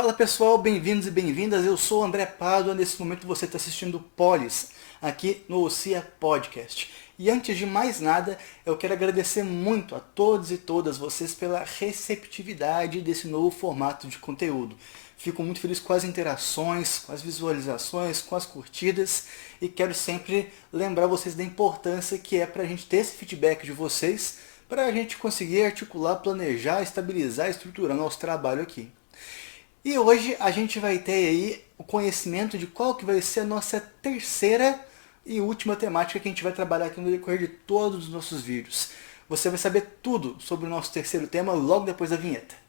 Fala pessoal, bem-vindos e bem-vindas, eu sou o André Pádua, nesse momento você está assistindo Polis, aqui no OCIA Podcast. E antes de mais nada, eu quero agradecer muito a todos e todas vocês pela receptividade desse novo formato de conteúdo. Fico muito feliz com as interações, com as visualizações, com as curtidas e quero sempre lembrar vocês da importância que é para a gente ter esse feedback de vocês, para a gente conseguir articular, planejar, estabilizar e estruturar nosso trabalho aqui. E hoje a gente vai ter aí o conhecimento de qual que vai ser a nossa terceira e última temática que a gente vai trabalhar aqui no decorrer de todos os nossos vídeos. Você vai saber tudo sobre o nosso terceiro tema logo depois da vinheta.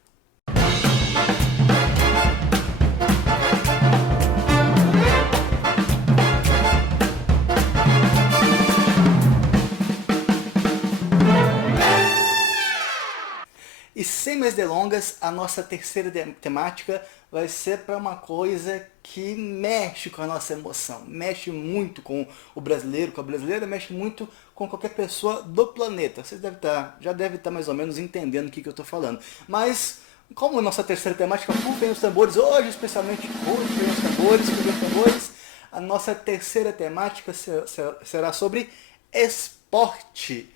E sem mais delongas, a nossa terceira temática vai ser para uma coisa que mexe com a nossa emoção, mexe muito com o brasileiro, com a brasileira, mexe muito com qualquer pessoa do planeta. Vocês já devem estar mais ou menos entendendo o que eu estou falando. Mas, como a nossa terceira temática, rufem os tambores, hoje especialmente, rufem os tambores, a nossa terceira temática será sobre esporte.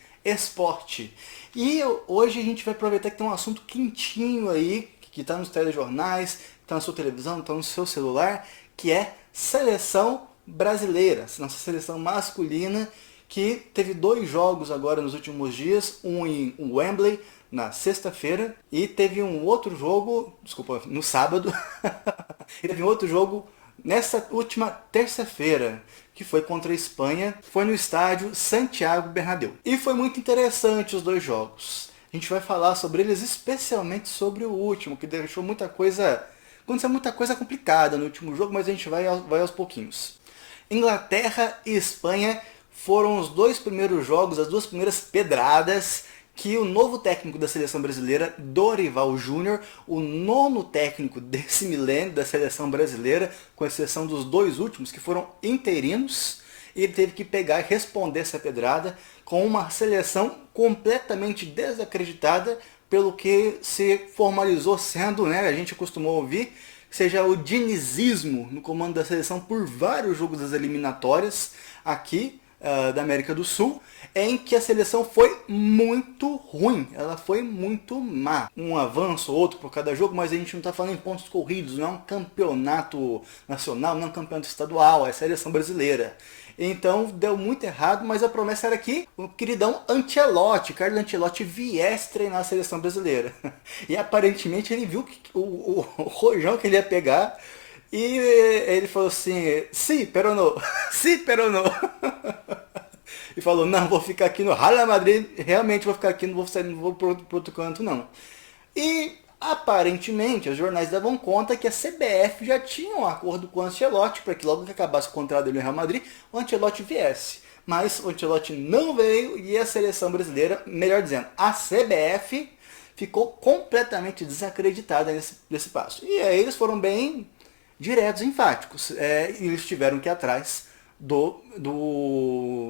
E hoje a gente vai aproveitar que tem um assunto quentinho aí, que está nos telejornais, está na sua televisão, está no seu celular, que é seleção brasileira, nossa seleção masculina, que teve 2 jogos agora nos últimos dias, um em Wembley, na sexta-feira, e teve um outro jogo, no sábado, e teve um outro jogo nessa última terça-feira, que foi contra a Espanha, foi no estádio Santiago Bernabéu. E foi muito interessante os 2 jogos. A gente vai falar sobre eles, especialmente sobre o último, que deixou aconteceu muita coisa complicada no último jogo, mas a gente vai aos pouquinhos. Inglaterra e Espanha foram os 2 primeiros jogos, as 2 primeiras pedradas que o novo técnico da seleção brasileira, Dorival Júnior, o 9º técnico desse milênio da seleção brasileira, com exceção dos 2 últimos, que foram interinos, ele teve que pegar e responder essa pedrada com uma seleção completamente desacreditada pelo que se formalizou sendo, a gente acostumou a ouvir, seja o dinizismo no comando da seleção por vários jogos das eliminatórias aqui da América do Sul, em que a seleção foi muito ruim, ela foi muito má. Um avanço ou outro por cada jogo, mas a gente não está falando em pontos corridos, não é um campeonato nacional, não é um campeonato estadual, é a seleção brasileira. Então deu muito errado, mas a promessa era que o queridão Ancelotti, Carlo Ancelotti, viesse treinar a seleção brasileira. E aparentemente ele viu o rojão que ele ia pegar e ele falou assim, sim, pero no, sim, pero no. E falou, não, vou ficar aqui no Real Madrid, realmente vou ficar aqui, não vou sair, não vou para outro canto não. E aparentemente os jornais davam conta que a CBF já tinha um acordo com o Ancelotti para que logo que acabasse o contrato dele no Real Madrid, o Ancelotti viesse. Mas o Ancelotti não veio e a seleção brasileira, melhor dizendo, a CBF ficou completamente desacreditada nesse passo. E aí eles foram bem diretos e enfáticos. Eles tiveram que ir atrás do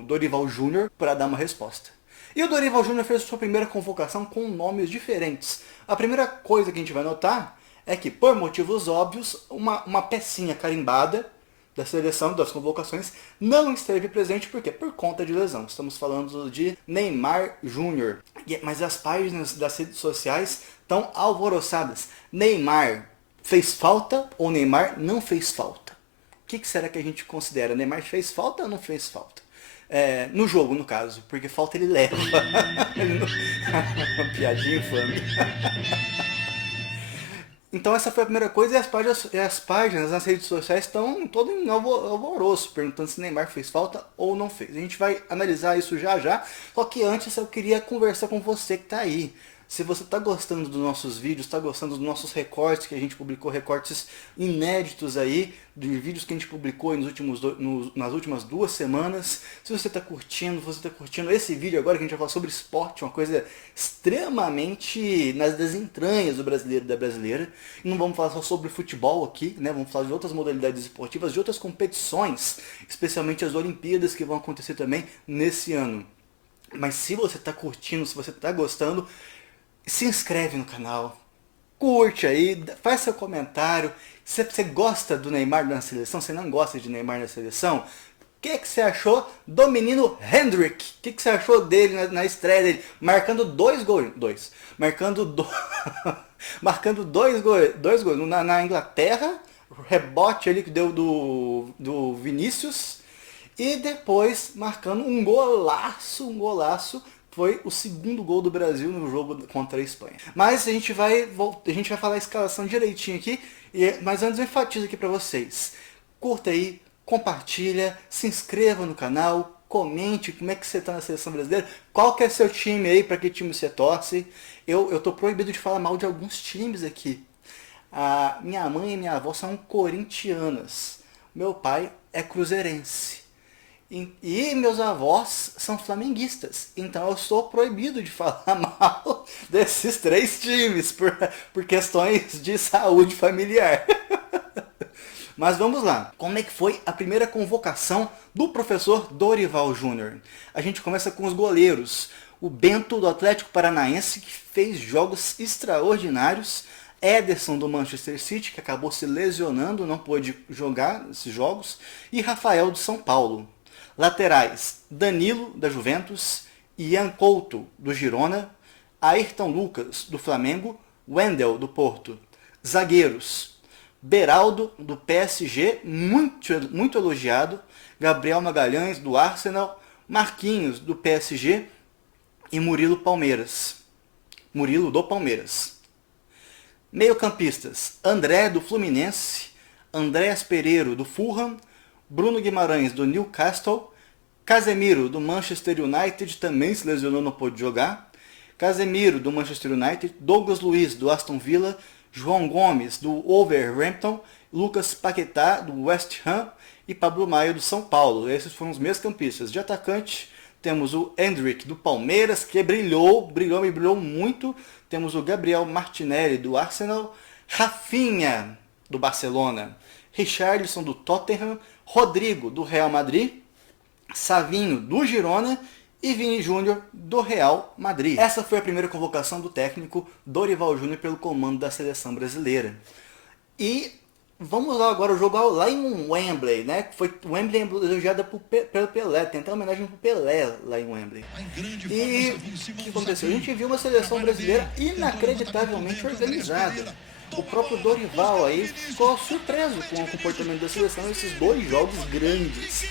Dorival Júnior para dar uma resposta. E o Dorival Júnior fez sua primeira convocação com nomes diferentes. A primeira coisa que a gente vai notar é que, por motivos óbvios, uma pecinha carimbada da seleção, das convocações, não esteve presente. Por quê? Por conta de lesão. Estamos falando de Neymar Júnior. Mas as páginas das redes sociais estão alvoroçadas. Neymar fez falta ou Neymar não fez falta? O que será que a gente considera? Neymar fez falta ou não fez falta? No jogo, no caso, porque falta ele leva. Uma piadinha infame. Então essa foi a primeira coisa, e as páginas nas redes sociais estão todo em alvoroço, perguntando se Neymar fez falta ou não fez. A gente vai analisar isso já já, só que antes eu queria conversar com você que está aí. Se você está gostando dos nossos vídeos, está gostando dos nossos recortes, que a gente publicou recortes inéditos aí, de vídeos que a gente publicou nas últimas 2 semanas. Se você está curtindo, esse vídeo agora que a gente vai falar sobre esporte, uma coisa extremamente das entranhas do brasileiro e da brasileira. E não vamos falar só sobre futebol aqui, vamos falar de outras modalidades esportivas, de outras competições, especialmente as Olimpíadas que vão acontecer também nesse ano. Mas se você está curtindo, se você está gostando, se inscreve no canal, curte aí, faz seu comentário. Se você gosta do Neymar na seleção, você não gosta de Neymar na seleção, o que você achou do menino Hendrick? O que você achou dele na estreia dele? Marcando dois gols. Marcando, marcando dois gols na Inglaterra. Rebote ali que deu do Vinícius. E depois marcando um golaço, um golaço. Foi o segundo gol do Brasil no jogo contra a Espanha. Mas a gente vai falar a escalação direitinho aqui. Mas antes eu enfatizo aqui para vocês. Curta aí, compartilha, se inscreva no canal, comente como é que você está na seleção brasileira, qual que é seu time aí, para que time você torce. Eu tô proibido de falar mal de alguns times aqui. A minha mãe e minha avó são corintianas. Meu pai é cruzeirense. E meus avós são flamenguistas. Então eu sou proibido de falar mal desses três times por questões de saúde familiar. Mas vamos lá. Como é que foi a primeira convocação do professor Dorival Júnior? A gente começa com os goleiros. O Bento do Atlético Paranaense, que fez jogos extraordinários. Ederson do Manchester City, que acabou se lesionando, não pôde jogar esses jogos. E Rafael do São Paulo. Laterais, Danilo, da Juventus, Ian Couto, do Girona, Ayrton Lucas, do Flamengo, Wendel, do Porto. Zagueiros, Beraldo, do PSG, muito elogiado, Gabriel Magalhães, do Arsenal, Marquinhos, do PSG e Murilo do Palmeiras. Meio-campistas, André, do Fluminense, Andréas Pereiro, do Fulham, Bruno Guimarães, do Newcastle, Casemiro, do Manchester United, também se lesionou, não pôde jogar, Casemiro, do Manchester United, Douglas Luiz, do Aston Villa, João Gomes, do Wolverhampton, Lucas Paquetá, do West Ham e Pablo Maia, do São Paulo. Esses foram os meus campistas. De atacante, temos o Hendrick, do Palmeiras, que brilhou muito. Temos o Gabriel Martinelli, do Arsenal, Rafinha, do Barcelona, Richarlison, do Tottenham, Rodrigo, do Real Madrid, Savinho, do Girona e Vini Júnior, do Real Madrid. Essa foi a primeira convocação do técnico Dorival Júnior pelo comando da seleção brasileira. E vamos lá agora o jogo lá em Wembley, né? Foi Wembley elogiada pelo Pelé, tem até uma homenagem pro Pelé lá em Wembley. E o que aconteceu? A gente viu uma seleção brasileira inacreditavelmente organizada. O próprio Dorival aí ficou surpreso com o comportamento da seleção nesses dois jogos grandes,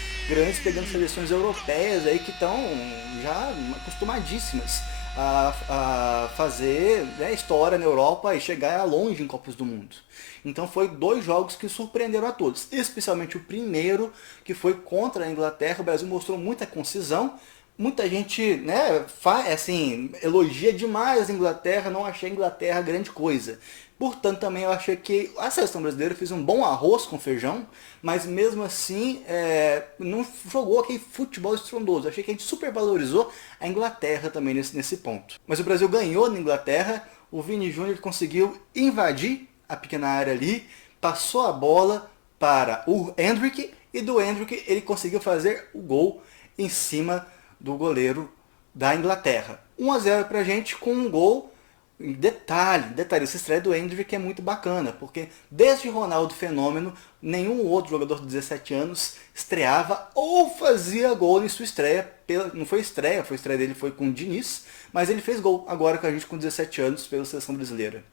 pegando seleções europeias aí que estão já acostumadíssimas a fazer, né, história na Europa e chegar longe em Copas do Mundo. Então foi dois jogos que surpreenderam a todos, especialmente o primeiro, que foi contra a Inglaterra. O Brasil mostrou muita concisão. Muita gente, né, assim, elogia demais a Inglaterra, não achei a Inglaterra grande coisa. Portanto, também eu achei que a seleção brasileira fez um bom arroz com feijão, mas mesmo assim não jogou aquele futebol estrondoso. Eu achei que a gente supervalorizou a Inglaterra também nesse ponto. Mas o Brasil ganhou na Inglaterra, o Vini Júnior conseguiu invadir a pequena área ali, passou a bola para o Hendrick, e do Hendrick ele conseguiu fazer o gol em cima do goleiro da Inglaterra. 1-0 pra gente com um gol. Detalhe, essa estreia do Hendrick é muito bacana, porque desde Ronaldo Fenômeno, nenhum outro jogador de 17 anos estreava ou fazia gol em sua estreia. Não foi estreia, a estreia dele foi com o Diniz, mas ele fez gol agora com a gente com 17 anos pela seleção brasileira.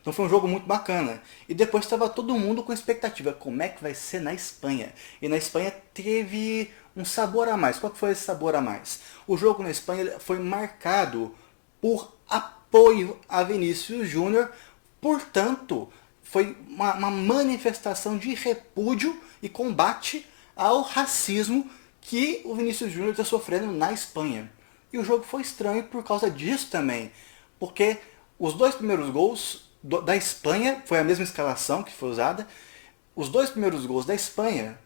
Então foi um jogo muito bacana. E depois estava todo mundo com expectativa, como é que vai ser na Espanha? E na Espanha teve um sabor a mais. Qual que foi esse sabor a mais? O jogo na Espanha foi marcado por apoio a Vinícius Júnior, portanto, foi uma manifestação de repúdio e combate ao racismo que o Vinícius Júnior está sofrendo na Espanha. E o jogo foi estranho por causa disso também, porque os dois primeiros gols da Espanha, foi a mesma escalação que foi usada, os dois primeiros gols da Espanha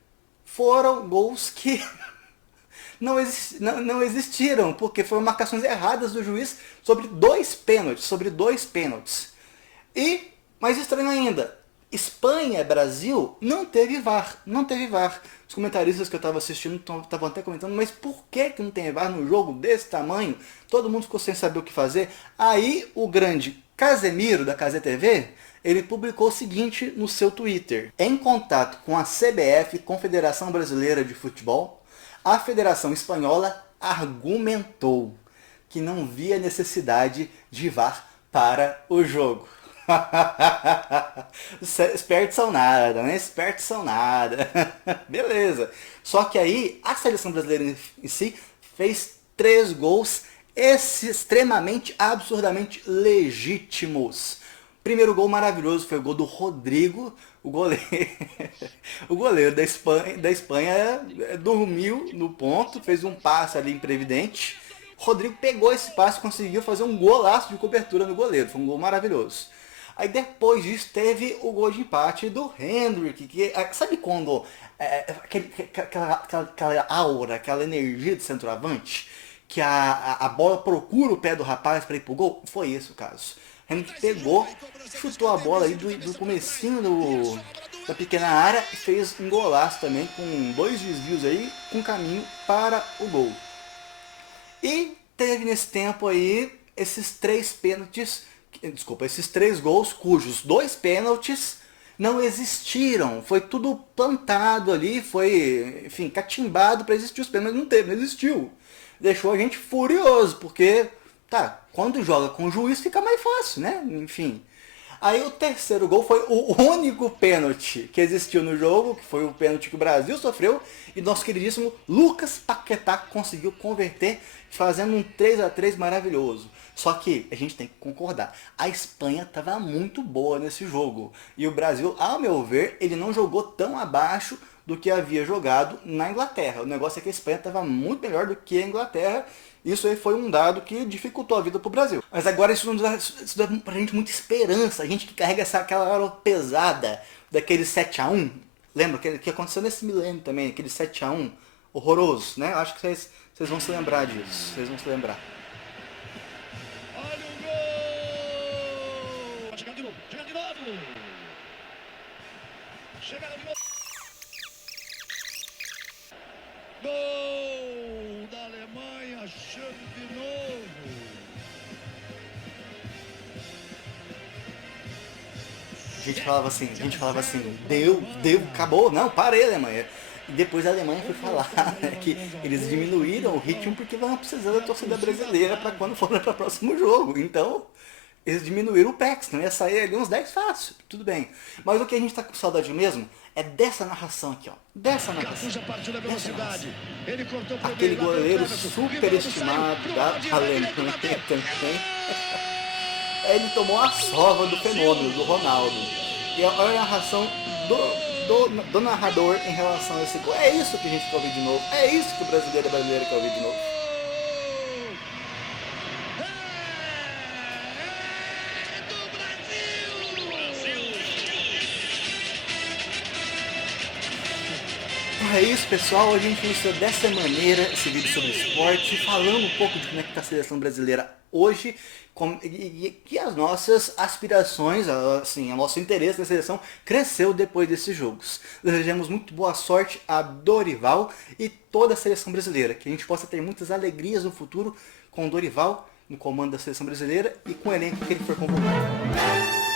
foram gols que não existiram, porque foram marcações erradas do juiz sobre dois pênaltis. E, mais estranho ainda, Espanha, Brasil, não teve VAR. Os comentaristas que eu estava assistindo estavam até comentando, mas por que não tem VAR num jogo desse tamanho? Todo mundo ficou sem saber o que fazer. Aí o grande Casemiro, da Cazé TV, ele publicou o seguinte no seu Twitter. Em contato com a CBF, Confederação Brasileira de Futebol, a Federação Espanhola argumentou que não via necessidade de VAR para o jogo. Espertos são nada, né? Espertos são nada. Beleza. Só que aí a seleção brasileira em si fez 3 gols extremamente, absurdamente legítimos. Primeiro gol maravilhoso foi o gol do Rodrigo, o goleiro, o goleiro da Espanha dormiu no ponto, fez um passe ali imprevidente. Rodrigo pegou esse passe e conseguiu fazer um golaço de cobertura no goleiro, foi um gol maravilhoso. Aí depois disso teve o gol de empate do Hendrick, que sabe quando aquela aura, aquela energia de centroavante, que a bola procura o pé do rapaz para ir pro gol? Foi esse o caso. Hendrick pegou, chutou a bola aí do comecinho da pequena área e fez um golaço também, com 2 desvios aí, com caminho para o gol. E teve nesse tempo aí esses 3 pênaltis, esses 3 gols, cujos 2 pênaltis não existiram. Foi tudo plantado ali, foi, enfim, catimbado para existir os pênaltis, mas não teve, não existiu. Deixou a gente furioso, porque, tá, quando joga com o juiz fica mais fácil, né? Enfim. Aí o terceiro gol foi o único pênalti que existiu no jogo, que foi o pênalti que o Brasil sofreu, e nosso queridíssimo Lucas Paquetá conseguiu converter, fazendo um 3-3 maravilhoso. Só que a gente tem que concordar, a Espanha estava muito boa nesse jogo, e o Brasil, ao meu ver, ele não jogou tão abaixo do que havia jogado na Inglaterra. O negócio é que a Espanha estava muito melhor do que a Inglaterra. Isso aí foi um dado que dificultou a vida pro Brasil. Mas agora isso dá pra gente muita esperança. A gente que carrega aquela hora pesada daquele 7-1. Lembra que aconteceu nesse milênio também, aquele 7-1 horroroso, né? Acho que vocês vão se lembrar disso. Vocês vão se lembrar. Olha o gol! Chegando de novo, chegando de novo! Chegando de novo! Gol da Alemanha, chame de novo. A gente falava assim, deu, acabou, não, parei Alemanha. E depois a Alemanha foi falar, né, que eles diminuíram o ritmo porque vão precisar da torcida brasileira para quando for para o próximo jogo. Então, eles diminuíram o PEX, não ia sair ali uns 10 fácil, tudo bem. Mas o que a gente tá com saudade mesmo é dessa narração aqui, ó. Dessa narração. Aquele goleiro superestimado da Alemanha também. Ele tomou a sova do fenômeno, do Ronaldo. E olha a narração do narrador em relação a esse gol. É isso que a gente quer ouvir de novo. É isso que o brasileiro e a brasileira quer ouvir de novo. É isso, pessoal. A gente iniciou dessa maneira esse vídeo sobre esporte, falando um pouco de como é que está a seleção brasileira hoje e as nossas aspirações, assim, o nosso interesse na seleção cresceu depois desses jogos. Desejamos muito boa sorte a Dorival e toda a seleção brasileira, que a gente possa ter muitas alegrias no futuro com o Dorival no comando da seleção brasileira e com o elenco que ele for convocado.